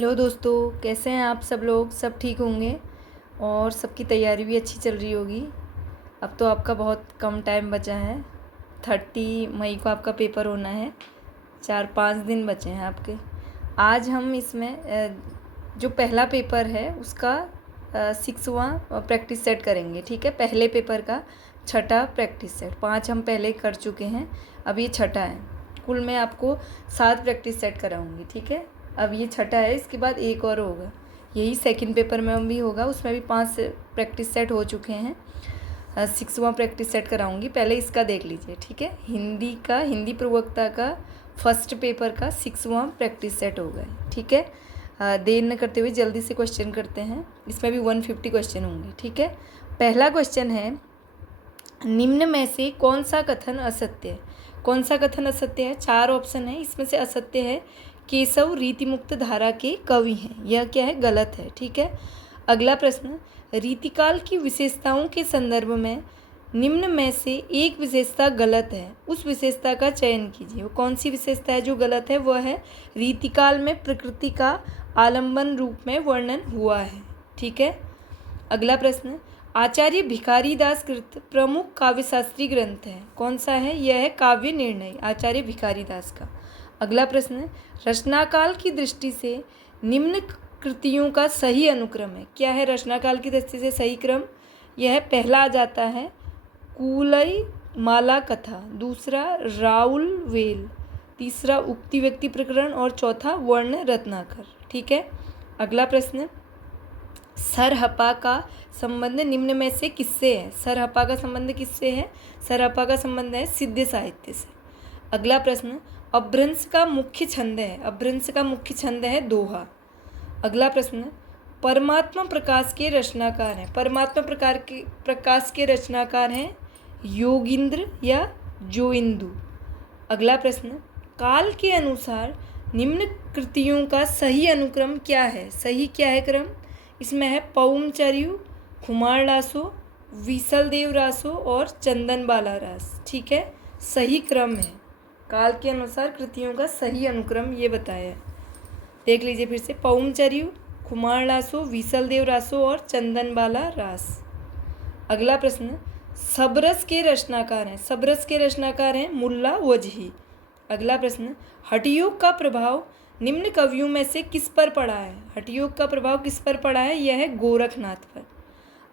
Hello दोस्तों, कैसे हैं आप सब लोग। सब ठीक होंगे और सबकी तैयारी भी अच्छी चल रही होगी। अब तो आपका बहुत कम टाइम बचा है। 30 मई को आपका पेपर होना है। 4-5 दिन बचे हैं आपके। आज हम इसमें जो पहला पेपर है उसका 6वां प्रैक्टिस सेट करेंगे। ठीक है, पहले पेपर का 6ठा प्रैक्टिस सेट। 5 हम पहले कर चुके हैं, अब ये 6ठा है। कुल मैं आपको 7 प्रैक्टिस सेट कराऊंगी। ठीक है, अब ये 6ठा है, इसके बाद एक और होगा। यही सेकंड पेपर में भी होगा, उसमें भी 5 प्रैक्टिस सेट हो चुके हैं। 6वां प्रैक्टिस सेट कराऊंगी। पहले इसका देख लीजिए। ठीक है, हिंदी प्रवक्ता का फर्स्ट पेपर का 6वां प्रैक्टिस सेट होगा। ठीक है, देर न करते हुए जल्दी से क्वेश्चन करते हैं। इसमें भी 150 क्वेश्चन होंगे। ठीक है, पहला क्वेश्चन है, निम्न में से कौन सा कथन असत्य है। कौन सा कथन असत्य है? 4 ऑप्शन है, इसमें से असत्य है केशव रीतिमुक्त धारा के कवि हैं। यह क्या है? गलत है। ठीक है, अगला प्रश्न, रीतिकाल की विशेषताओं के संदर्भ में निम्न में से एक विशेषता गलत है, उस विशेषता का चयन कीजिए। वो कौन सी विशेषता है जो गलत है? वह है रीतिकाल में प्रकृति का आलंबन रूप में वर्णन हुआ है। ठीक है, अगला प्रश्न, आचार्य भिखारीदास कृत प्रमुख काव्यशास्त्री ग्रंथ है। कौन सा है? यह है काव्य निर्णय, आचार्य भिखारीदास का। अगला प्रश्न, रचनाकाल की दृष्टि से निम्न कृतियों का सही अनुक्रम है। क्या है रचनाकाल की दृष्टि से सही क्रम? यह पहला आ जाता है कूलई माला कथा, दूसरा राउल वेल, तीसरा उक्ति व्यक्ति प्रकरण और चौथा वर्ण रत्नाकर। ठीक है, अगला प्रश्न, सरहपा का संबंध निम्न में से किससे है? सरहपा का संबंध किससे है? सरहपा का संबंध है सिद्ध साहित्य से। अगला प्रश्न, अपभ्रंश का मुख्य छंद है। अपभ्रंश का मुख्य छंद है दोहा। अगला प्रश्न, परमात्मा प्रकाश के रचनाकार हैं। परमात्मा प्रकाश के रचनाकार हैं योगींद्र या जोइंदु। अगला प्रश्न, काल के अनुसार निम्न कृतियों का सही अनुक्रम क्या है? सही क्या है क्रम? इसमें है पौमचर्यु, खुमार लासो, विसलदेव रासो और चंदन बाला रास। ठीक है, सही क्रम है। काल के अनुसार कृतियों का सही अनुक्रम ये बताया है। देख लीजिए फिर से, पौमचर्यु, खुमार लासो, विसलदेव रासो और चंदन बाला रास। अगला प्रश्न, सबरस के रचनाकार हैं। सबरस के रचनाकार हैं मुल्ला वजही। अगला प्रश्न, हठयोग का प्रभाव निम्न कवियों में से किस पर पड़ा है? हठयोग का प्रभाव किस पर पड़ा है? यह है गोरखनाथ पर।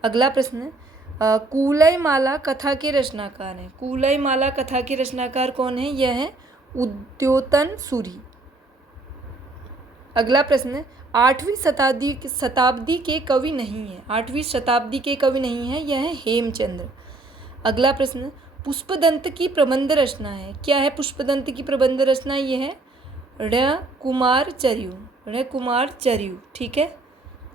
अगला प्रश्न, कूलई माला कथा के रचनाकार हैं। कूलई माला कथा के रचनाकार कौन है? यह है उद्योतन सूरी। अगला प्रश्न, 8वीं शताब्दी के कवि नहीं है। 8वीं शताब्दी के कवि नहीं है, यह है हेमचंद्र। अगला प्रश्न, पुष्पदंत की प्रबंध रचना है। क्या है पुष्पदंत की प्रबंध रचना? यह है कुमार चर्यु। ठीक है,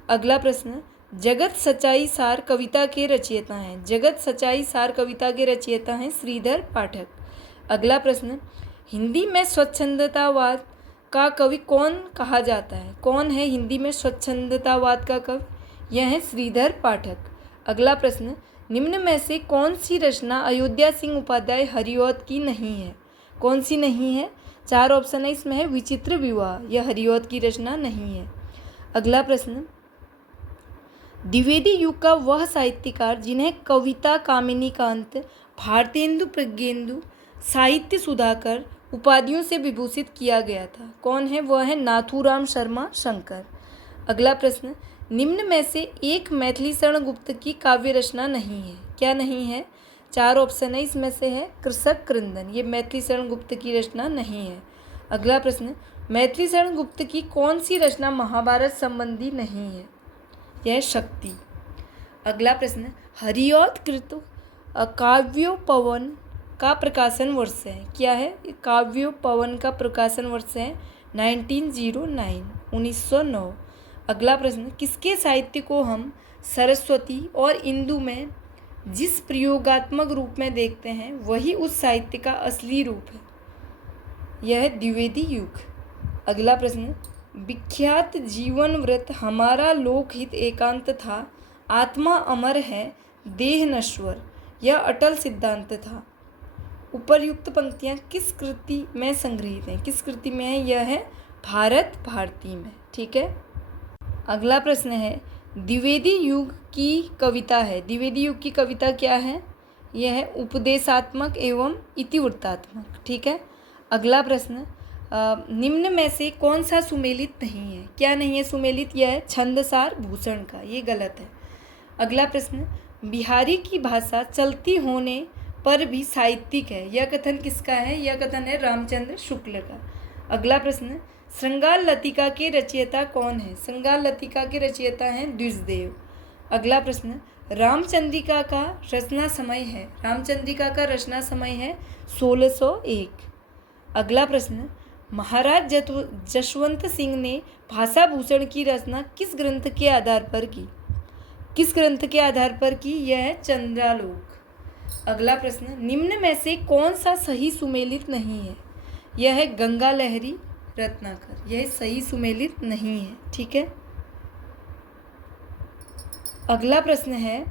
अगला प्रश्न, जगत सच्चाई सार कविता के रचयिता हैं। जगत सच्चाई सार कविता के रचयिता हैं श्रीधर पाठक। अगला प्रश्न, हिंदी में स्वच्छंदतावाद का कवि कौन कहा जाता है? कौन है हिंदी में स्वच्छंदतावाद का कवि? यह है श्रीधर पाठक। अगला प्रश्न, निम्न में से कौन सी रचना अयोध्या सिंह उपाध्याय हरिऔध की नहीं है? कौन सी नहीं है? 4 ऑप्शन है, इसमें है विचित्र विवाह, यह हरिऔध की रचना नहीं है। अगला प्रश्न, द्विवेदी युग का वह साहित्यकार जिन्हें कविता कामिनी कांत, भारतेंदु प्रज्ञेंदु, साहित्य सुधाकर उपाधियों से विभूषित किया गया था, कौन है? वह है नाथूराम शर्मा शंकर। अगला प्रश्न, निम्न में से एक मैथिली शरण गुप्त की काव्य रचना नहीं है। क्या नहीं है? 4 ऑप्शन है, इसमें से है कृषक क्रंदन, ये मैथिली शरण गुप्त की रचना नहीं है। अगला प्रश्न, मैथिली शरण गुप्त की कौन सी रचना महाभारत संबंधी नहीं है? यह शक्ति। अगला प्रश्न, हरिऔध कृत काव्योपवन का प्रकाशन वर्ष है। क्या है? काव्योपवन का प्रकाशन वर्ष है 1909। अगला प्रश्न, किसके साहित्य को हम सरस्वती और इंदु में जिस प्रयोगात्मक रूप में देखते हैं वही उस साहित्य का असली रूप है? यह है द्विवेदी युग। अगला प्रश्न, विख्यात जीवन व्रत हमारा लोकहित एकांत था, आत्मा अमर है देह नश्वर, यह अटल सिद्धांत था। उपर्युक्त पंक्तियाँ किस कृति में संग्रहित हैं? किस कृति में है? यह है भारत भारती में। ठीक है। अगला प्रश्न है, द्विवेदी युग की कविता है। द्विवेदी युग की कविता क्या है? यह है उपदेशात्मक एवं इतिवृत्तात्मक। ठीक है। अगला प्रश्न, निम्न में से कौन सा सुमेलित नहीं है? क्या नहीं है सुमेलित? यह है छंदसार भूषण का, ये गलत है। अगला प्रश्न, बिहारी की भाषा चलती होने पर भी साहित्यिक है। यह कथन किसका है? यह कथन है रामचंद्र शुक्ल का। अगला प्रश्न, श्रृंगार लतिका के रचयिता कौन है? श्रृंगार लतिका के रचयिता हैं द्विजदेव। अगला प्रश्न, रामचंद्रिका का रचना समय है। रामचंद्रिका का रचना समय है 1601। अगला प्रश्न, महाराज जसवंत सिंह ने भाषा भूषण की रचना किस ग्रंथ के आधार पर की? किस ग्रंथ के आधार पर की? यह है चंद्रालोक। अगला प्रश्न, निम्न में से कौन सा सही सुमेलित नहीं है? यह है गंगा लहरी रत्नाकर, यह सही सुमेलित नहीं है। ठीक है। अगला प्रश्न है,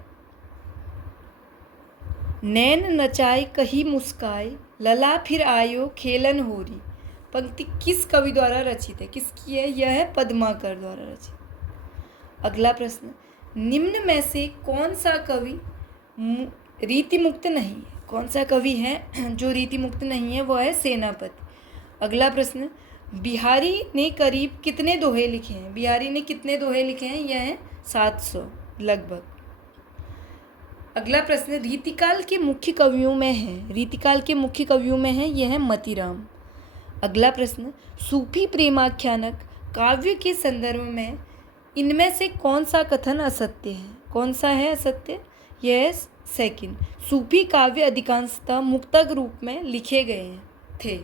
नैन नचाए कही मुस्काए लला फिर आयो खेलन होरी। पंक्ति किस कवि द्वारा रचित है? किसकी है? यह है पद्माकर द्वारा रचित। अगला प्रश्न, निम्न में से कौन सा कवि रीति मुक्त नहीं है? कौन सा कवि है जो रीति मुक्त नहीं है? वह है सेनापति। अगला प्रश्न, बिहारी ने करीब कितने दोहे लिखे हैं? बिहारी ने कितने दोहे लिखे हैं? यह है 700 लगभग। अगला प्रश्न, रीतिकाल के मुख्य कवियों में है। रीतिकाल के मुख्य कवियों में है, यह है मतीराम। अगला प्रश्न, सूफी प्रेमाख्यानक काव्य के संदर्भ में इनमें से कौन सा कथन असत्य है? कौन सा है असत्य? यह सेकंड, सूफी काव्य अधिकांशतः मुक्तक रूप में लिखे गए थे।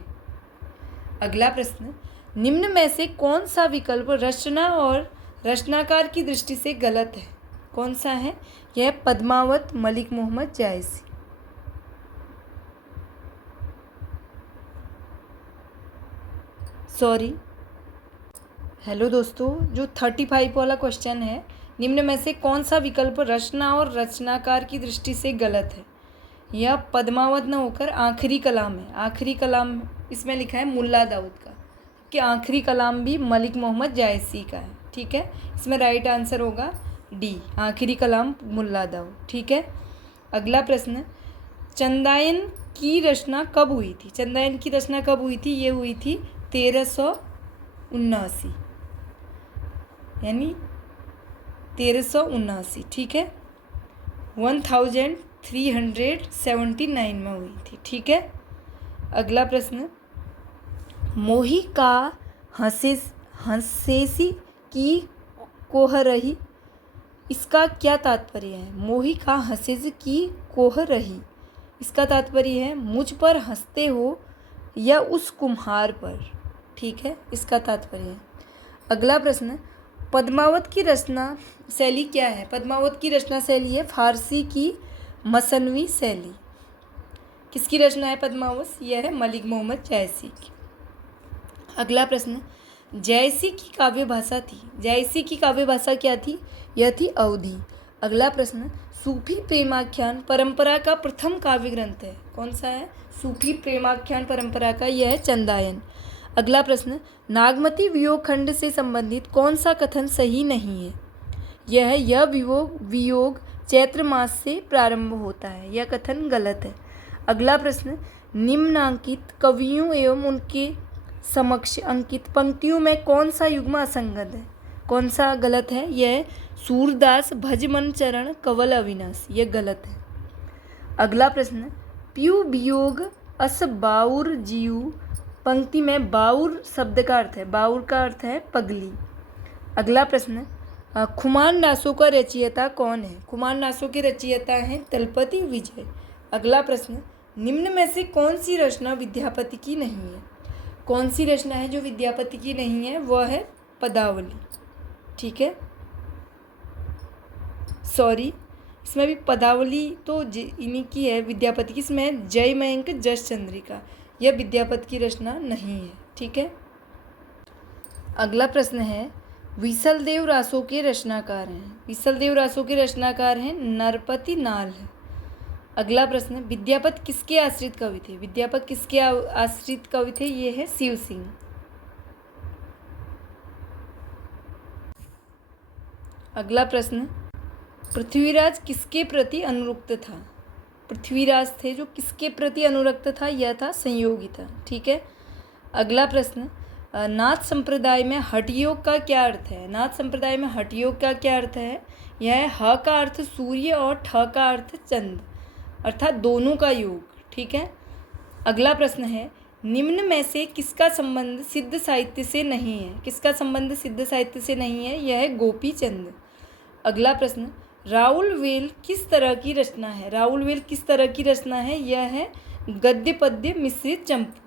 अगला प्रश्न, निम्न में से कौन सा विकल्प रचना और रचनाकार की दृष्टि से गलत है? कौन सा है? यह पद्मावत मलिक मोहम्मद जायसी। सॉरी, हेलो दोस्तों, जो 35 वाला क्वेश्चन है, निम्न में से कौन सा विकल्प रचना और रचनाकार की दृष्टि से गलत है? यह पद्मावत न होकर आखिरी कलाम है। आखिरी कलाम इसमें लिखा है मुल्ला दाऊद का, कि आखिरी कलाम भी मलिक मोहम्मद जायसी का है। ठीक है। इसमें राइट आंसर होगा डी, आखिरी कलाम मुल्ला दाऊद। ठीक है। अगला प्रश्न, चंदायन की रचना कब हुई थी? चंदायन की रचना कब हुई थी? ये हुई थी 1379, यानी 1379। ठीक है। 1379 में हुई थी। ठीक है। अगला प्रश्न, मोही का हंसेसी की कोह रही, इसका क्या तात्पर्य है? मोही का हंसेसी की कोह रही, इसका तात्पर्य है मुझ पर हंसते हो या उस कुम्हार पर। ठीक है, इसका तात्पर्य है। अगला प्रश्न, पद्मावत की रचना शैली क्या है? पद्मावत की रचना शैली है फारसी की मसनवी शैली। किसकी रचना है पद्मावत? यह है मलिक मोहम्मद जायसी की। अगला प्रश्न, जायसी की काव्य भाषा थी। जायसी की काव्य भाषा क्या थी? यह थी अवधी। अगला प्रश्न, सूफी प्रेमाख्यान परंपरा का प्रथम काव्य ग्रंथ है। कौन सा है? सूफी प्रेमाख्यान परंपरा का यह है चंदायन। अगला प्रश्न, नागमती वियोग खंड से संबंधित कौन सा कथन सही नहीं है? यह वियोग चैत्र मास से प्रारंभ होता है, यह कथन गलत है। अगला प्रश्न, निम्नांकित कवियों एवं उनके समक्ष अंकित पंक्तियों में कौन सा युग्म असंगत है? कौन सा गलत है? यह सूरदास भजमन चरण कवल अविनाश, यह गलत है। अगला प्रश्न, प्यू वियोग अस बाउर जीव, पंक्ति में बाउर शब्द का अर्थ है, बाउर का अर्थ है पगली। अगला प्रश्न, खुमान नासों का रचयिता कौन है? खुमान नासों के रचयिता हैं तलपति विजय। अगला प्रश्न, निम्न में से कौन सी रचना विद्यापति की नहीं है? कौन सी रचना है जो विद्यापति की नहीं है? वह है पदावली। ठीक है, सॉरी, इसमें भी पदावली तो इन्हीं की है, विद्यापति की। इसमें जय मयंक जस चंद्रिका, यह विद्यापति की रचना नहीं है। ठीक है। अगला प्रश्न है, विसलदेव रासों के रचनाकार हैं। विसलदेव रासों के रचनाकार हैं नरपति नाल है। अगला प्रश्न, विद्यापति किसके आश्रित कवि थे? विद्यापति किसके आश्रित कवि थे? ये है शिव सिंह। अगला प्रश्न, पृथ्वीराज किसके प्रति अनुरक्त था? पृथ्वीराज थे जो किसके प्रति अनुरक्त था? यह था संयोगी था। ठीक है। अगला प्रश्न, नाथ संप्रदाय में हठ योग का क्या अर्थ है? नाथ संप्रदाय में हठ योग का क्या अर्थ है? यह है ह का अर्थ सूर्य और ठ का अर्थ चंद्र, अर्थात दोनों का योग। ठीक है। अगला प्रश्न है, निम्न में से किसका संबंध सिद्ध साहित्य से नहीं है? किसका संबंध सिद्ध साहित्य से नहीं है? यह है गोपी चंद। अगला प्रश्न, राउल वेल किस तरह की रचना है? राउल वेल किस तरह की रचना है? यह है गद्य पद्य मिश्रित चंपू।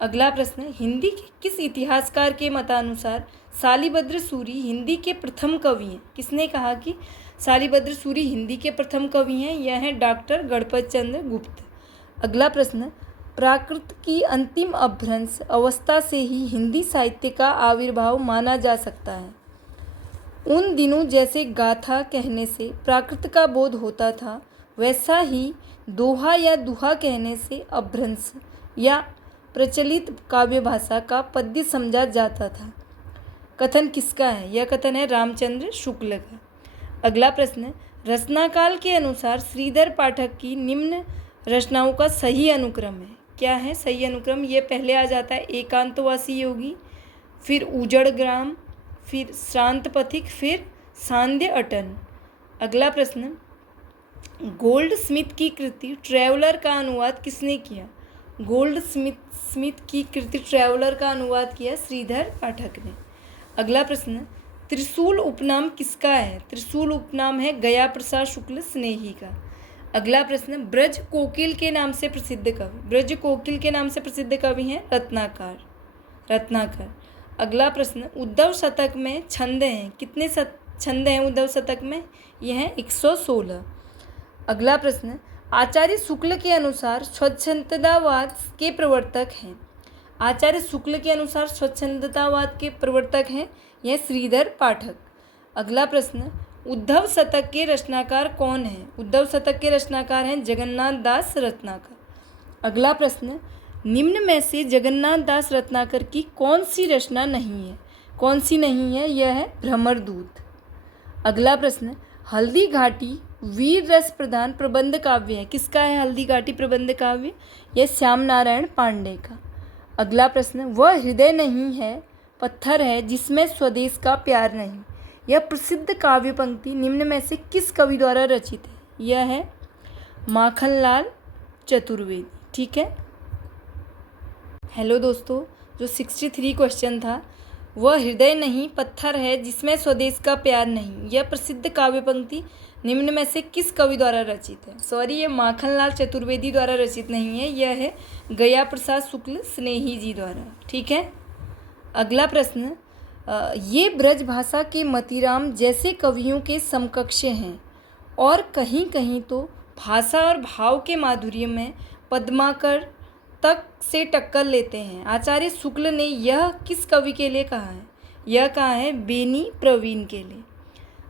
अगला प्रश्न, हिंदी के किस इतिहासकार के मतानुसार शालिभद्र सूरी हिंदी के प्रथम कवि हैं? किसने कहा कि शालिभद्र सूरी हिंदी के प्रथम कवि हैं? यह है डॉक्टर गणपत चंद्र गुप्त। अगला प्रश्न, प्राकृत की अंतिम अभ्रंश अवस्था से ही हिंदी साहित्य का आविर्भाव माना जा सकता है। उन दिनों जैसे गाथा कहने से प्राकृत का बोध होता था, वैसा ही दोहा या दुहा कहने से अभ्रंश या प्रचलित काव्य भाषा का पद्य समझा जाता था। कथन किसका है? यह कथन है रामचंद्र शुक्ल का। अगला प्रश्न, रचनाकाल के अनुसार श्रीधर पाठक की निम्न रचनाओं का सही अनुक्रम है? क्या है सही अनुक्रम? ये पहले आ जाता है एकांतवासी योगी, फिर उजड़ ग्राम, फिर श्रांत पथिक, फिर सांध्य अटन। अगला प्रश्न, गोल्ड स्मिथ की कृति ट्रैवलर का अनुवाद किसने किया? गोल्ड स्मिथ की कृति ट्रैवलर का अनुवाद किया श्रीधर पाठक ने। अगला प्रश्न, त्रिशूल उपनाम किसका है? त्रिशूल उपनाम है गया प्रसाद शुक्ल स्नेही का। अगला प्रश्न, ब्रज कोकिल के नाम से प्रसिद्ध कवि? ब्रज कोकिल के नाम से प्रसिद्ध कवि हैं रत्नाकर। अगला प्रश्न, उद्धव शतक में छंद हैं? कितने छंद हैं उद्धव शतक में? यह है 116। अगला प्रश्न, आचार्य शुक्ल के अनुसार स्वच्छंदतावाद के प्रवर्तक हैं? आचार्य शुक्ल के अनुसार स्वच्छंदतावाद के प्रवर्तक हैं यह श्रीधर पाठक। अगला प्रश्न, उद्धव शतक के रचनाकार कौन हैं? उद्धव शतक के रचनाकार हैं जगन्नाथ दास रत्नाकर। अगला प्रश्न, निम्न में से जगन्नाथ दास रत्नाकर की कौन सी रचना नहीं है? कौन सी नहीं है? यह है भ्रमरदूत। अगला प्रश्न, हल्दी घाटी वीर रस प्रधान प्रबंध काव्य है? किसका है हल्दी घाटी प्रबंध काव्य? यह श्याम नारायण पांडे का। अगला प्रश्न, वह हृदय नहीं है पत्थर है जिसमें स्वदेश का प्यार नहीं, यह प्रसिद्ध काव्य पंक्ति निम्न में से किस कवि द्वारा रचित है? यह है माखनलाल चतुर्वेदी। ठीक है। हेलो दोस्तों, जो 63 क्वेश्चन था, वह हृदय नहीं पत्थर है जिसमें स्वदेश का प्यार नहीं, यह प्रसिद्ध काव्य पंक्ति निम्न में से किस कवि द्वारा रचित है? सॉरी, ये माखनलाल चतुर्वेदी द्वारा रचित नहीं है, यह है गया प्रसाद शुक्ल स्नेही जी द्वारा। ठीक है। अगला प्रश्न, ये ब्रज भाषा के मतीराम जैसे कवियों के समकक्ष हैं और कहीं कहीं तो भाषा और भाव के माधुर्य में पद्माकर तक से टक्कर लेते हैं। आचार्य शुक्ल ने यह किस कवि के लिए कहा है? यह कहा है बेनी प्रवीण के लिए।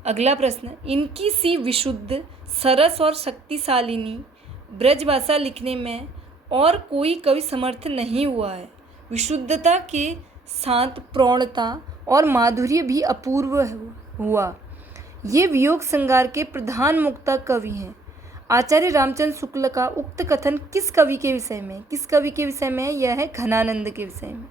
अगला प्रश्न, इनकी सी विशुद्ध सरस और शक्तिशालिनी ब्रज भाषा लिखने में और कोई कवि समर्थ नहीं हुआ है। विशुद्धता के साथ प्रौढ़ता और माधुर्य भी अपूर्व हुआ। ये वियोग श्रृंगार के प्रधान मुक्ता कवि हैं। आचार्य रामचंद्र शुक्ल का उक्त कथन किस कवि के विषय में? किस कवि के विषय में है? यह है घनानंद के विषय में।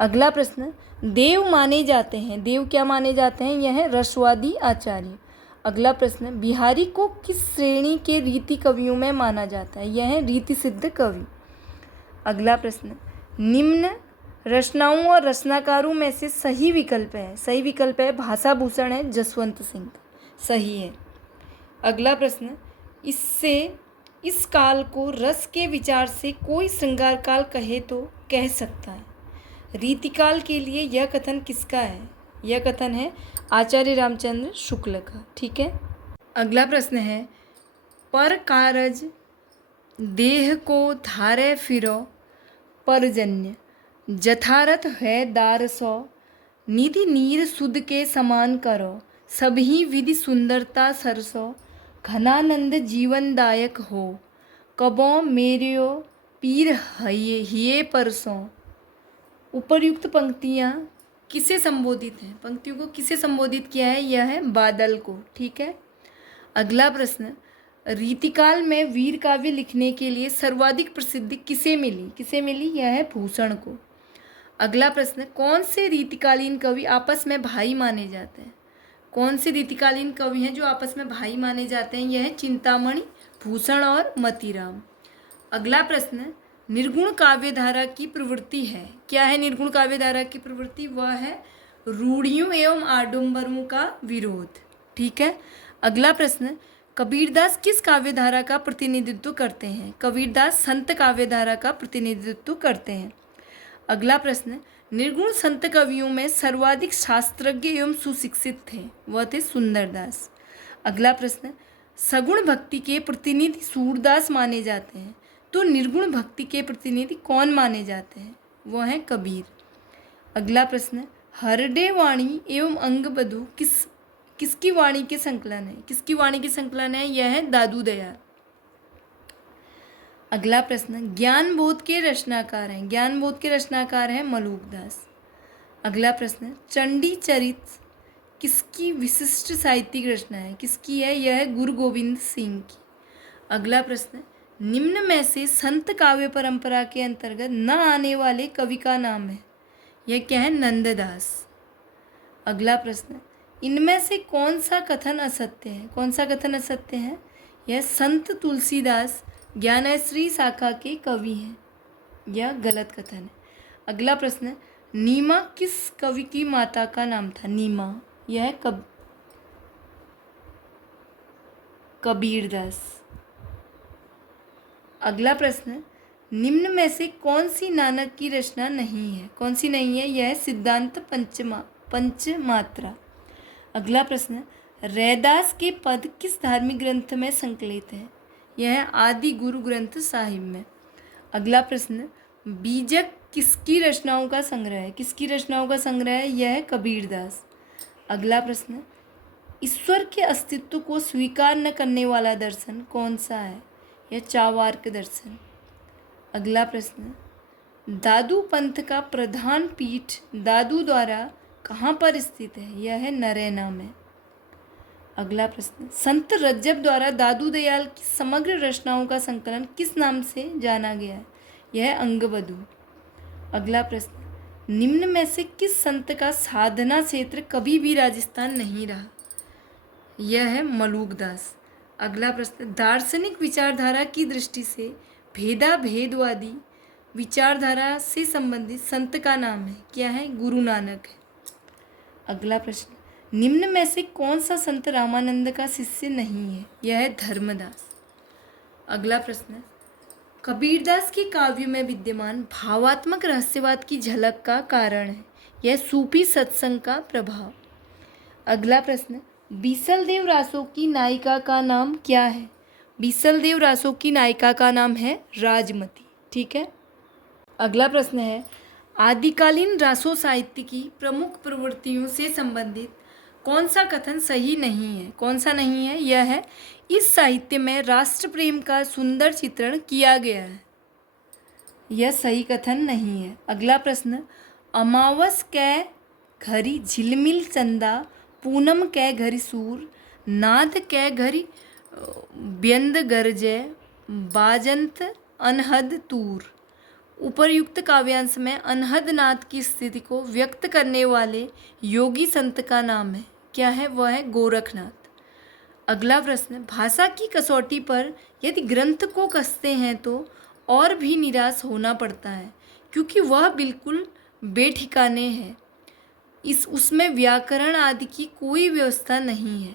अगला प्रश्न, देव माने जाते हैं? देव क्या माने जाते हैं? यह है रसवादी आचार्य। अगला प्रश्न, बिहारी को किस श्रेणी के रीति कवियों में माना जाता है? यह है रीति सिद्ध कवि। अगला प्रश्न, निम्न रचनाओं और रचनाकारों में से सही विकल्प है? सही विकल्प है भाषा भूषण है जसवंत सिंह। सही है। अगला प्रश्न, इससे इस काल को रस के विचार से कोई श्रृंगार काल कहे तो कह सकता है। रीतिकाल के लिए यह कथन किसका है? यह कथन है आचार्य रामचंद्र शुक्ल का। ठीक है। अगला प्रश्न है, पर कारज देह को धारे फिरो परजन्य जथारथ है दार सौ निधि नीर सुध के समान करो सभी विधि सुंदरता सरसो घनानंद जीवनदायक हो कबो मेरियो पीर हिये परसों। उपर्युक्त पंक्तियाँ किसे संबोधित है, पंक्तियों को किसे संबोधित किया है, यह है बादल को। ठीक है। अगला प्रश्न, रीतिकाल में वीर काव्य लिखने के लिए सर्वाधिक प्रसिद्धि किसे मिली, किसे मिली, यह है भूषण को। अगला प्रश्न, कौन से रीतिकालीन कवि आपस में भाई माने जाते हैं, कौन से रीतिकालीन कवि हैं जो आपस में भाई माने जाते हैं, यह है चिंतामणि, भूषण और मतीराम। अगला प्रश्न, निर्गुण काव्यधारा की प्रवृत्ति है, क्या है निर्गुण काव्यधारा की प्रवृत्ति, वह है रूढ़ियों एवं आडंबरों का विरोध। ठीक है। अगला प्रश्न, कबीरदास किस काव्यधारा का प्रतिनिधित्व करते हैं, कबीरदास संत काव्यधारा का प्रतिनिधित्व करते हैं। अगला प्रश्न, निर्गुण संत कवियों में सर्वाधिक शास्त्रज्ञ एवं सुशिक्षित थे, वह थे सुंदरदास। अगला प्रश्न, सगुण भक्ति के प्रतिनिधि सूरदास माने जाते हैं, तो निर्गुण भक्ति के प्रतिनिधि कौन माने जाते हैं, वह हैं कबीर। अगला प्रश्न, हरडे वाणी एवं अंगबधु किसकी वाणी के संकलन है, किसकी वाणी के संकलन है, यह है दादू दयाल। अगला प्रश्न, ज्ञान बोध के रचनाकार हैं, ज्ञान बोध के रचनाकार हैं मलूकदास। अगला प्रश्न, चंडी चरित किसकी विशिष्ट साहित्यिक रचना है, किसकी है, यह है गुरु गोविंद सिंह की। अगला प्रश्न, निम्न में से संत काव्य परंपरा के अंतर्गत न आने वाले कवि का नाम है, यह क्या है, नंददास। अगला प्रश्न, इनमें से कौन सा कथन असत्य है, कौन सा कथन असत्य है, यह संत तुलसीदास ज्ञानश्री शाखा के कवि हैं, यह गलत कथन है। अगला प्रश्न, नीमा किस कवि की माता का नाम था, नीमा, यह कबीरदास। अगला प्रश्न, निम्न में से कौन सी नानक की रचना नहीं है, कौन सी नहीं है, यह है सिद्धांत पंचमात्रा। अगला प्रश्न, रैदास के पद किस धार्मिक ग्रंथ में संकलित है, यह है आदि गुरु ग्रंथ साहिब में। अगला प्रश्न, बीजक किसकी रचनाओं का संग्रह है, किसकी रचनाओं का संग्रह है, यह है कबीरदास। अगला प्रश्न, ईश्वर के अस्तित्व को स्वीकार न करने वाला दर्शन कौन सा है, यह चार्वाक दर्शन। अगला प्रश्न, दादू पंथ का प्रधान पीठ दादू द्वारा कहाँ पर स्थित है, यह है नरैना में। अगला प्रश्न, संत रज्जब द्वारा दादू दयाल की समग्र रचनाओं का संकलन किस नाम से जाना गया है, यह है अंगबधु। अगला प्रश्न, निम्न में से किस संत का साधना क्षेत्र कभी भी राजस्थान नहीं रहा, यह है मलूकदास। अगला प्रश्न, दार्शनिक विचारधारा की दृष्टि से भेदवादी विचारधारा से संबंधित संत का नाम है, क्या है, गुरु नानक है। अगला प्रश्न, निम्न में से कौन सा संत रामानंद का शिष्य नहीं है, यह है धर्मदास। अगला प्रश्न, कबीरदास के काव्य में विद्यमान भावात्मक रहस्यवाद की झलक का कारण है, यह सूफी सत्संग का प्रभाव। अगला प्रश्न, बीसलदेव रासों की नायिका का नाम क्या है, बीसलदेव रासों की नायिका का नाम है राजमती। ठीक है। अगला प्रश्न है, आदिकालीन रासो साहित्य की प्रमुख प्रवृत्तियों से संबंधित कौन सा कथन सही नहीं है, कौन सा नहीं है, यह है इस साहित्य में राष्ट्र प्रेम का सुंदर चित्रण किया गया है, यह सही कथन नहीं है। अगला प्रश्न, अमावस कै घरी झिलमिल चंदा, पूनम कै घरी सूर, नाद कै घरी व्यंद गरजय, बाजंत अनहद तूर। उपर्युक्त काव्यांश में अनहद नाद की स्थिति को व्यक्त करने वाले योगी संत का नाम है, क्या है, वह है गोरखनाथ। अगला प्रश्न, भाषा की कसौटी पर यदि ग्रंथ को कसते हैं तो और भी निराश होना पड़ता है, क्योंकि वह बिल्कुल बेठिकाने है, उसमें व्याकरण आदि की कोई व्यवस्था नहीं है।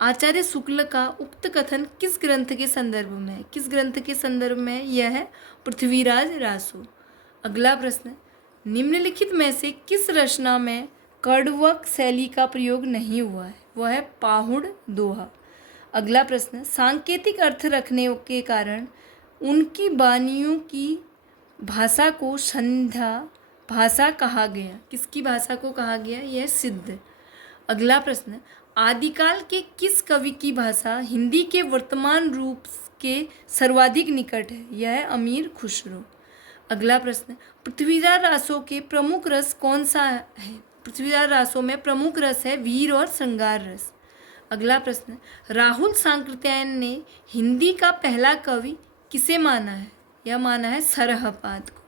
आचार्य शुक्ल का उक्त कथन किस ग्रंथ के संदर्भ में है, किस ग्रंथ के संदर्भ में, यह है पृथ्वीराज रासो। अगला प्रश्न, निम्नलिखित में से किस रचना में कड़वक शैली का प्रयोग नहीं हुआ है, वह है पाहुड़ दोहा। अगला प्रश्न, सांकेतिक अर्थ रखने के कारण उनकी वाणियों की भाषा को संध्या भाषा कहा गया, किसकी भाषा को कहा गया, यह सिद्ध। अगला प्रश्न, आदिकाल के किस कवि की भाषा हिंदी के वर्तमान रूप के सर्वाधिक निकट है, यह है अमीर खुसरो। अगला प्रश्न, पृथ्वीराज रासों के प्रमुख रस कौन सा है, पृथ्वीराज रासों में प्रमुख रस है वीर और श्रृंगार रस। अगला प्रश्न, राहुल सांकृत्यायन ने हिंदी का पहला कवि किसे माना है? यह माना है सरहपाद को।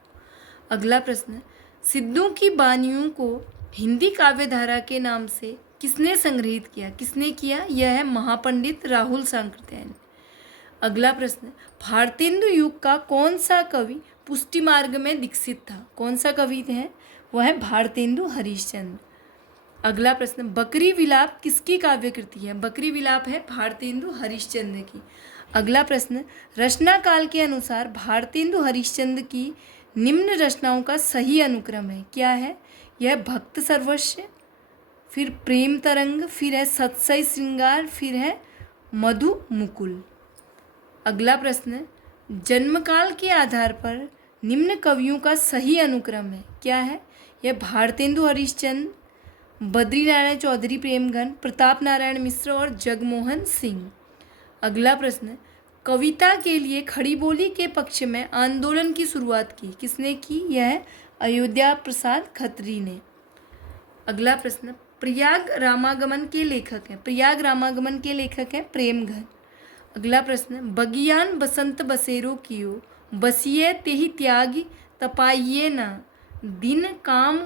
अगला प्रश्न, सिद्धों की बानियों को हिंदी काव्यधारा के नाम से किसने संग्रहित किया? किसने किया? यह है महापंडित राहुल सांकृत्यायन। अगला प्रश्न, भारतेंदु युग का कौन सा कवि पुष्टि मार्ग में दीक्षित था? कौन सा कवि है? वह है भारतेंदु हरिश्चंद्र। अगला प्रश्न, बकरी विलाप किसकी काव्य कृति है? बकरी विलाप है भारतेंदु हरिश्चंद्र की। अगला प्रश्न, रचना काल के अनुसार भारतेंदु हरिश्चंद्र की निम्न रचनाओं का सही अनुक्रम है, क्या है? यह भक्त सर्वस्व, फिर प्रेम तरंग, फिर है सत्सई श्रृंगार, फिर है मधु मुकुल। अगला प्रश्न, जन्मकाल के आधार पर निम्न कवियों का सही अनुक्रम है, क्या है? यह भारतेंदु हरिश्चंद्र, बद्रीनारायण चौधरी प्रेमघन, प्रताप नारायण मिश्र और जगमोहन सिंह। अगला प्रश्न, कविता के लिए खड़ी बोली के पक्ष में आंदोलन की शुरुआत की, किसने की? यह अयोध्या प्रसाद खत्री ने। अगला प्रश्न, प्रयाग रामागमन के लेखक हैं? प्रयाग रामागमन के लेखक हैं प्रेमघन। अगला प्रश्न, बगियान बसंत बसेरो कियो, बसिए तेहि त्यागी तपाइए ना, दिन काम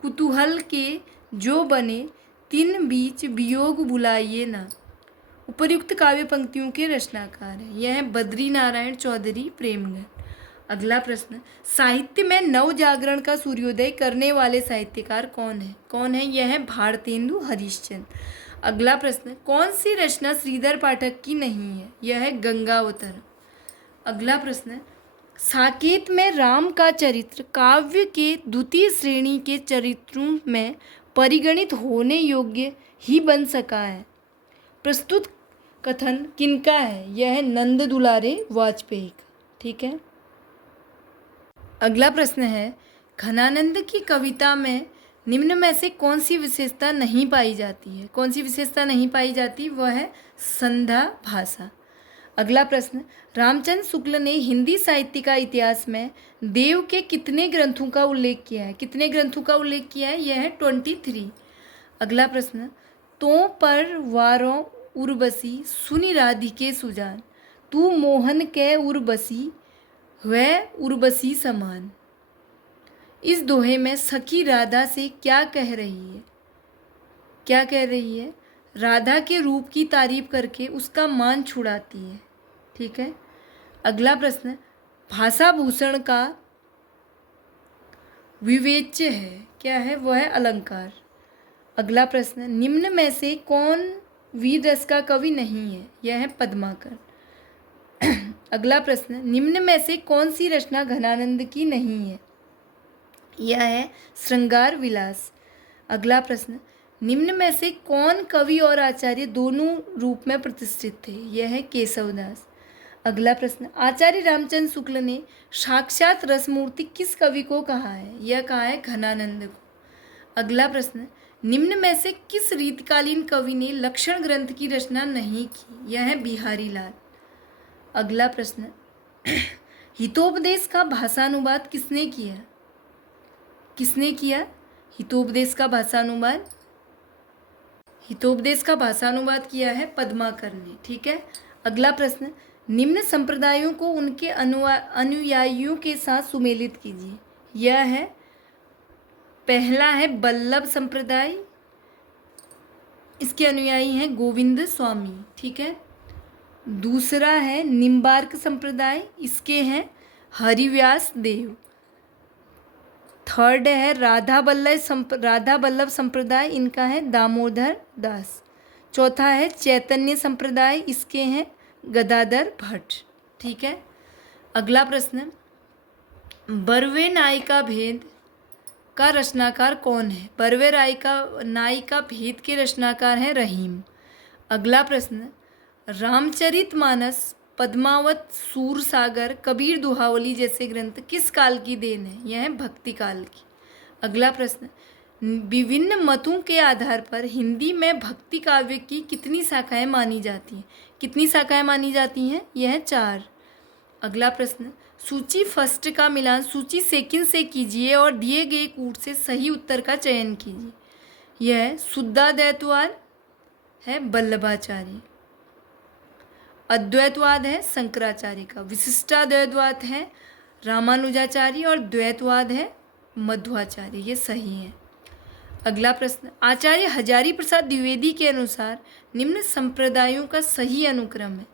कुतूहल के जो बने, तिन बीच वियोग बुलाइए ना। उपर्युक्त काव्य पंक्तियों के रचनाकार हैं, यह है बद्री नारायण चौधरी प्रेमघन। अगला प्रश्न, साहित्य में नव जागरण का सूर्योदय करने वाले साहित्यकार कौन है? कौन है? यह है भारतेंदु हरिश्चंद्र। अगला प्रश्न, कौन सी रचना श्रीधर पाठक की नहीं है? यह है गंगावतरण। अगला प्रश्न, साकेत में राम का चरित्र काव्य के द्वितीय श्रेणी के चरित्रों में परिगणित होने योग्य ही बन सका है, प्रस्तुत कथन किनका है? यह है नंद दुलारे वाजपेयी का। ठीक है। अगला प्रश्न है, घनानंद की कविता में निम्न में से कौन सी विशेषता नहीं पाई जाती है? कौन सी विशेषता नहीं पाई जाती? वह है संध्या भाषा। अगला प्रश्न, रामचंद्र शुक्ल ने हिंदी साहित्य का इतिहास में देव के कितने ग्रंथों का उल्लेख किया है? कितने ग्रंथों का उल्लेख किया है? यह है 23। अगला प्रश्न, तो पर वारों उर्वशी सुनि राधिके सुजान, तू मोहन के उर्वशी वह उर्वशी समान। इस दोहे में सखी राधा से क्या कह रही है? क्या कह रही है? राधा के रूप की तारीफ करके उसका मान छुड़ाती है। ठीक है। अगला प्रश्न, भाषा भूषण का विवेच्य है, क्या है? वह है अलंकार। अगला प्रश्न, निम्न में से कौन वीर रस का कवि नहीं है? यह है पद्माकर। अगला प्रश्न, निम्न में से कौन सी रचना घनानंद की नहीं है? यह है श्रृंगार विलास। अगला प्रश्न, निम्न में से कौन कवि और आचार्य दोनों रूप में प्रतिष्ठित थे? यह है केशवदास। अगला प्रश्न, आचार्य रामचंद्र शुक्ल ने साक्षात रसमूर्ति किस कवि को कहा है? यह कहा है घनानंद को। अगला प्रश्न, निम्न में से किस रीतकालीन कवि ने लक्षण ग्रंथ की रचना नहीं की? यह है बिहारी लाल। अगला प्रश्न, हितोपदेश का भाषानुवाद किसने किया? किसने किया हितोपदेश का भाषानुवाद? हितोपदेश का भाषानुवाद किया है पद्माकर ने। ठीक है। अगला प्रश्न, निम्न संप्रदायों को उनके अनुयायियों के साथ सुमेलित कीजिए। यह है, पहला है बल्लभ संप्रदाय, इसके अनुयायी हैं गोविंद स्वामी। ठीक है। दूसरा है निम्बार्क संप्रदाय, इसके हैं हरिव्यास देव। थर्ड है राधा बल्लभ संप्रदाय, इनका है दामोदर दास। चौथा है चैतन्य संप्रदाय, इसके हैं गदाधर भट्ट। ठीक है। अगला प्रश्न, बरवे नायिका भेद का रचनाकार कौन है? बरवे नायिका भेद के रचनाकार हैं रहीम। अगला प्रश्न, रामचरितमानस, पद्मावत, सूरसागर, कबीर दुहावली जैसे ग्रंथ किस काल की देन है? यह है भक्ति काल की। अगला प्रश्न, विभिन्न मतों के आधार पर हिंदी में भक्ति काव्य की कितनी शाखाएं मानी जाती हैं? कितनी शाखाएं मानी जाती हैं? यह है 4। अगला प्रश्न, सूची फर्स्ट का मिलान सूची सेकंड से कीजिए और दिए गए कूट से सही उत्तर का चयन कीजिए। यह शुद्धाद्वैतवाद है वल्लभाचार्य, अद्वैतवाद है शंकराचार्य का, विशिष्टाद्वैतवाद है रामानुजाचार्य और द्वैतवाद है मध्वाचार्य। ये सही है। अगला प्रश्न, आचार्य हजारी प्रसाद द्विवेदी के अनुसार निम्न संप्रदायों का सही अनुक्रम है।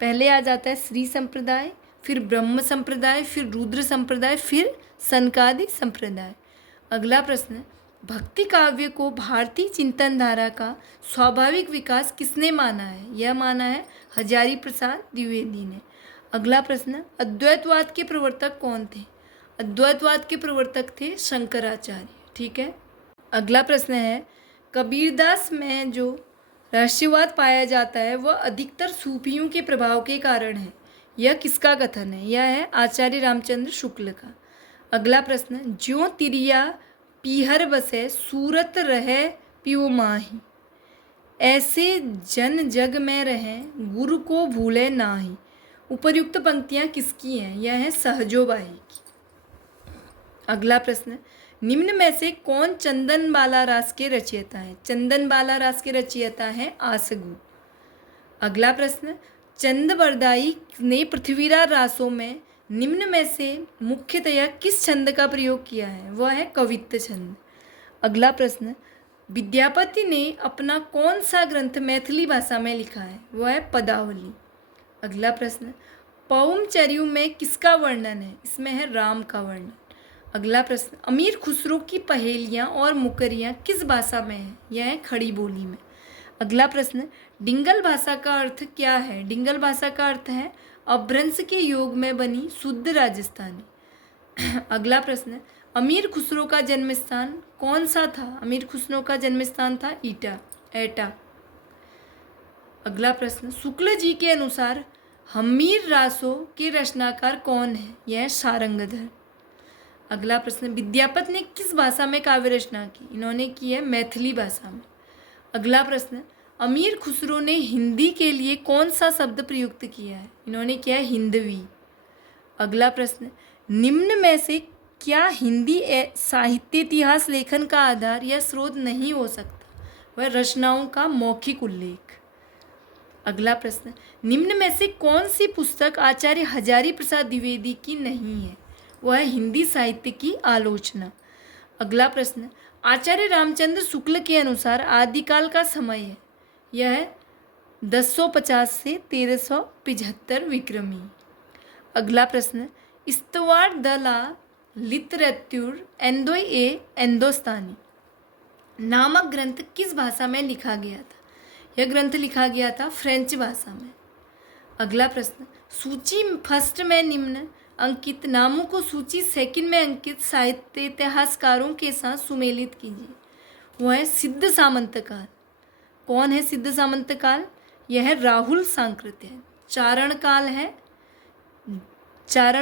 पहले आ जाता है श्री संप्रदाय, फिर ब्रह्म संप्रदाय, फिर रुद्र संप्रदाय, फिर सनकादि संप्रदाय। अगला प्रश्न, भक्ति काव्य को भारतीय चिंतन धारा का स्वाभाविक विकास किसने माना है? यह माना है हजारी प्रसाद द्विवेदी ने। अगला प्रश्न, अद्वैतवाद के प्रवर्तक कौन थे? अद्वैतवाद के प्रवर्तक थे शंकराचार्य। ठीक है। अगला प्रश्न है, कबीरदास में जो रहस्यवाद पाया जाता है वह अधिकतर सूफियों के प्रभाव के कारण है। यह किसका कथन है? यह है आचार्य रामचंद्र शुक्ल का। अगला प्रश्न, ज्यों तिरिया पीहर बसे सूरत रहे पियो माही, ऐसे जन जग में रहें गुरु को भूले नाही। उपर्युक्त पंक्तियां किसकी हैं? यह है सहजोबाई की। अगला प्रश्न, निम्न में से कौन चंदन बाला रास के रचयिता है? चंदन बाला रास के रचयिता है आसगु। अगला प्रश्न, चंदबरदाई ने पृथ्वीराज रासों में निम्न में से मुख्यतया किस छंद का प्रयोग किया है? वह है कवित्त छंद। अगला प्रश्न, विद्यापति ने अपना कौन सा ग्रंथ मैथिली भाषा में लिखा है? वह है पदावली। अगला प्रश्न, पौमचर्यु में किसका वर्णन है? इसमें है राम का वर्णन। अगला प्रश्न, अमीर खुसरो की पहेलियाँ और मुकरियाँ किस भाषा में हैं? यह है खड़ी बोली में। अगला प्रश्न, डिंगल भाषा का अर्थ क्या है? डिंगल भाषा का अर्थ है अपभ्रंश के योग में बनी शुद्ध राजस्थानी। अगला प्रश्न, अमीर खुसरो का जन्म स्थान कौन सा था? अमीर खुसरो का जन्म स्थान था एटा। अगला प्रश्न, शुक्ल जी के अनुसार हमीर रासों के रचनाकार कौन है? यह है सारंगधर। अगला प्रश्न, विद्यापति ने किस भाषा में काव्य रचना की? इन्होंने की है मैथिली भाषा में। अगला प्रश्न, अमीर खुसरो ने हिंदी के लिए कौन सा शब्द प्रयुक्त किया है? इन्होंने किया है हिंदवी। अगला प्रश्न, निम्न में से क्या हिंदी साहित्य इतिहास लेखन का आधार या स्रोत नहीं हो सकता? वह रचनाओं का मौखिक उल्लेख। अगला प्रश्न, निम्न में से कौन सी पुस्तक आचार्य हजारी प्रसाद द्विवेदी की नहीं है? वह है हिंदी साहित्य की आलोचना। अगला प्रश्न, आचार्य रामचंद्र शुक्ल के अनुसार आदिकाल का समय है। यह है 1050 से 1375 विक्रमी। अगला प्रश्न, इस्तवार दला लितरेत्युर एंदोई एंदोस्तानी नामक ग्रंथ किस भाषा में लिखा गया था? यह ग्रंथ लिखा गया था फ्रेंच भाषा में। अगला प्रश्न, सूची फर्स्ट में निम्न अंकित नामों को सूची सेकंड में अंकित साहित्य इतिहासकारों के साथ सुमेलित कीजिए। वह है सिद्ध सामंतकाल। कौन है सिद्ध सामंतकाल? यह है राहुल सांकृत्य। चारण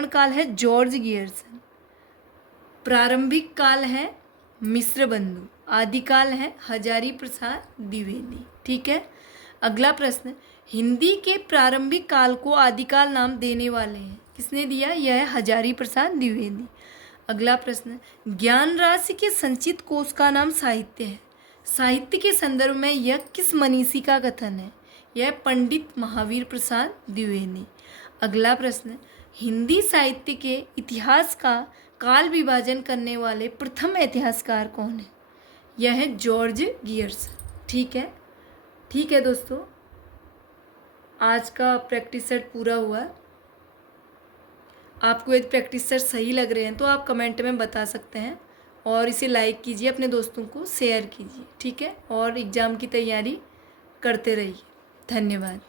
काल है जॉर्ज गियर्सन। प्रारंभिक काल है मिश्र बंधु। आदिकाल है हजारी प्रसाद द्विवेदी। ठीक है। अगला प्रश्न, हिंदी के प्रारंभिक काल को आदिकाल नाम देने वाले हैं किसने दिया? यह है हजारी प्रसाद द्विवेदी। अगला प्रश्न, ज्ञान राशि के संचित कोश का नाम साहित्य है। साहित्य के संदर्भ में यह किस मनीषी का कथन है? यह पंडित महावीर प्रसाद द्विवेदी। अगला प्रश्न, हिंदी साहित्य के इतिहास का काल विभाजन करने वाले प्रथम इतिहासकार कौन है? यह है जॉर्ज गियर्सन। ठीक है दोस्तों, आज का प्रैक्टिस सेट पूरा हुआ। आपको यदि प्रैक्टिस सेट सही लग रहे हैं तो आप कमेंट में बता सकते हैं और इसे लाइक कीजिए, अपने दोस्तों को शेयर कीजिए। ठीक है, और एग्ज़ाम की तैयारी करते रहिए। धन्यवाद।